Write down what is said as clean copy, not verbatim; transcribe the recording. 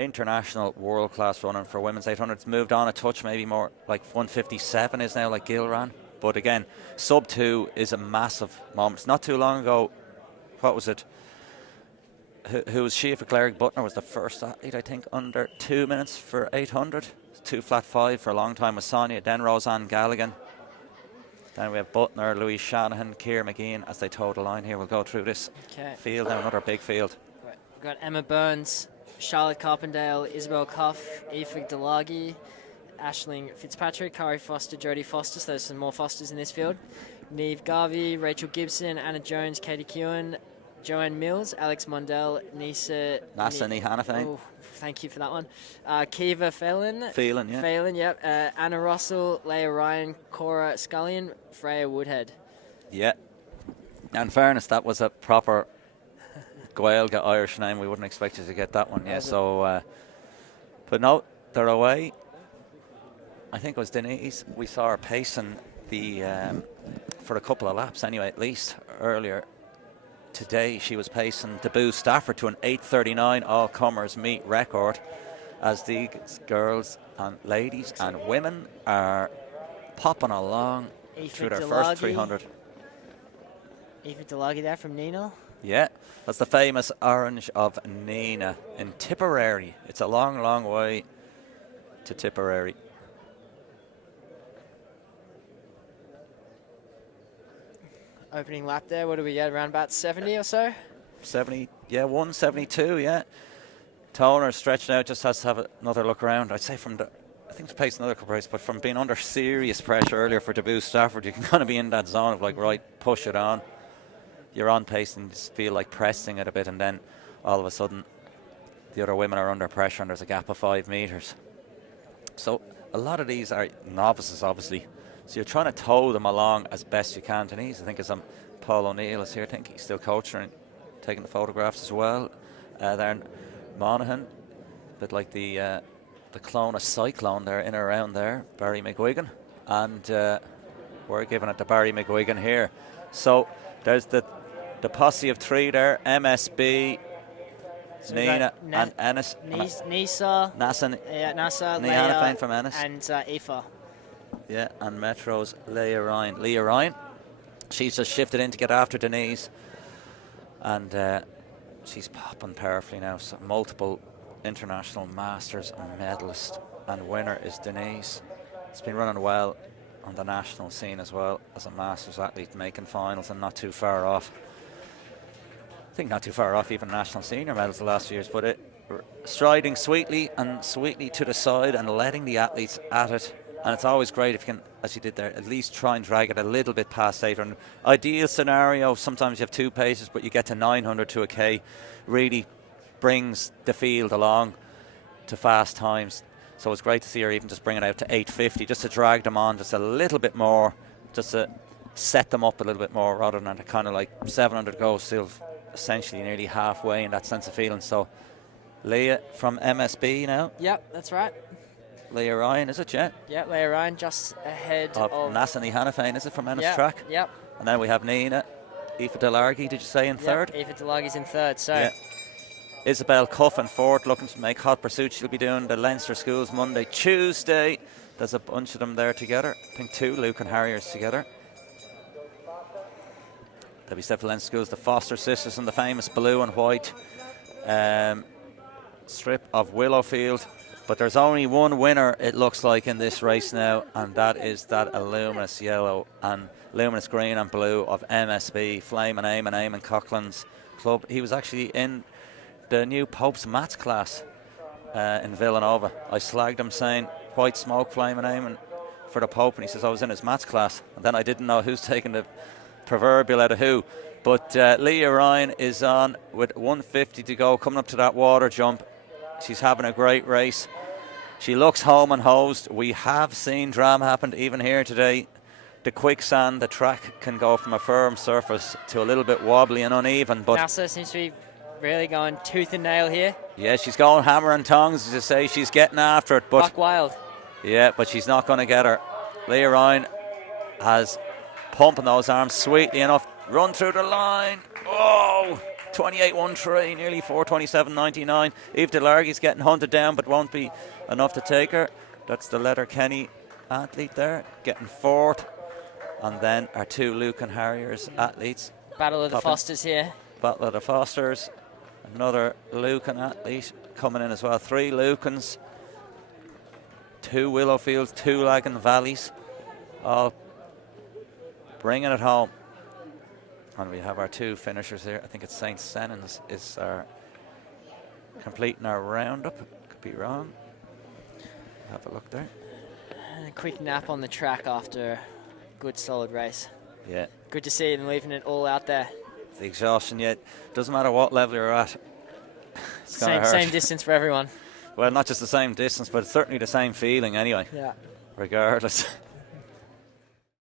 international world-class running for women's 800. It's moved on a touch, maybe more like 157 is now, like Gil ran. But again, sub 2 is a massive moment. Not too long ago, what was it? Who was she? For Cleric Butner was the first athlete, I think, under 2 minutes for 800. 2 flat 5 for a long time with Sonia. Then Roseanne Galligan. Then we have Butner, Louise Shanahan, Keir McGeehan as they toe the line here. We'll go through this field now, another big field. Right. We've got Emma Burns, Charlotte Carpendale, Isabel Cuff, Aoife Delagi, Aisling Fitzpatrick, Kari Foster, Jodie Foster. So there's some more Fosters in this field. Neve Garvey, Rachel Gibson, Anna Jones, Katie Kewen, Joanne Mills, Alex Mondell, Nasa Nihanafane. Oh, thank you for that one. Kiva Phelan. Phelan, yep. Anna Russell, Leah Ryan, Cora Scullion, Freya Woodhead. Yeah. In fairness, that was a proper Gaeilge Irish name. We wouldn't expect you to get that one. Yeah. So, but no, they're away. I think it was Denise. We saw her pacing the for a couple of laps anyway, at least earlier. Today she was pacing Debut Stafford to an 8:39 all-comers meet record, as these girls and ladies and women are popping along through their first 300. Aoife Delagi there from Nina. Yeah, that's the famous Orange of Nina in Tipperary. It's a long, long way to Tipperary. Opening lap there, what do we get, around about 70 or so? 70, yeah, 172, yeah. Toner stretched out, just has to have another look around. I'd say I think the pace another couple of races, but from being under serious pressure earlier for Debut Stafford, you can kind of be in that zone of like, right, push it on. You're on pace and just feel like pressing it a bit, and then all of a sudden the other women are under pressure and there's a gap of 5 metres. So a lot of these are novices, obviously. So you're trying to tow them along as best you can. Denise, I think, is Paul O'Neill is here. I think he's still coaching and taking the photographs as well. There in Monaghan, a bit like the clone of Cyclone there, in and around there, Barry McGuigan. And we're giving it to Barry McGuigan here. So there's the posse of 3 there, MSB, so Nina and Ennis. Nisa. Nasa. Yeah, Nasa. Nihanafane from Ennis. And Aoife. Yeah, and Metro's Leah Ryan. Leah Ryan, she's just shifted in to get after Denise. And she's popping powerfully now. So multiple international masters medalist and winner is Denise. It's been running well on the national scene as well as a masters athlete, making finals and not too far off. I think not too far off even national senior medals the last few years, but striding sweetly to the side and letting the athletes at it. And it's always great if you can, as you did there, at least try and drag it a little bit past 800. Ideal scenario, sometimes you have 2 paces, but you get to 900 to a K, really brings the field along to fast times. So it's great to see her even just bring it out to 850, just to drag them on just a little bit more, just to set them up a little bit more, rather than to kind of like 700 goes still essentially nearly halfway in that sense of feeling. So Leah from MSB now. Yep, that's right. Leah Ryan, is it, yeah? Yeah, Leah Ryan just ahead of Nasa Nihanafane, is it, from Ennis Track? Yep. And then we have Nina, Aoife Delargy, did you say, in third? Aoife Delagy's in third, so. Yeah. Isabel Cuff in fourth, looking to make hot pursuit. She'll be doing the Leinster Schools Monday, Tuesday. There's a bunch of them there together. I think 2 Luke and Harriers together. They'll be set for Leinster Schools, the Foster sisters and the famous blue and white strip of Willowfield. But there's only one winner, it looks like, in this race now, and that is that illuminous yellow and luminous green and blue of MSB, Flame and Eamon Coughlin's club. He was actually in the new Pope's Maths class in Villanova. I slagged him saying, white smoke, Flame and Eamon for the Pope, and he says, I was in his maths class. And then I didn't know who's taking the proverbial out of who. But Leah Ryan is on with 150 to go, coming up to that water jump. She's having a great race. She looks home and hosed. We have seen drama happen even here today. The quicksand, the track can go from a firm surface to a little bit wobbly and uneven. But NASA seems to be really going tooth and nail here. Yeah, she's going hammer and tongs, as you say. She's getting after it. But Buck Wild. Yeah, but she's not going to get her. Leah Ryan has pumping those arms sweetly enough. Run through the line. Oh! 28.13, nearly 4:27.99. Eve DeLargy's getting hunted down, but won't be enough to take her. That's the Letterkenny athlete there, getting fourth. And then our two Lucan Harriers athletes. Battle of the Fosters here. Battle of the Fosters. Another Lucan athlete coming in as well. 3 Lucans, 2 Willowfields, 2 Lagan Valleys, all bringing it home. And we have our 2 finishers here. I think it's St. Senans is our completing our roundup. Could be wrong. Have a look there. And a quick nap on the track after a good solid race. Yeah. Good to see them leaving it all out there. The exhaustion, yet doesn't matter what level you're at. It's gonna hurt. Same distance for everyone. Well, not just the same distance, but it's certainly the same feeling anyway. Yeah. Regardless.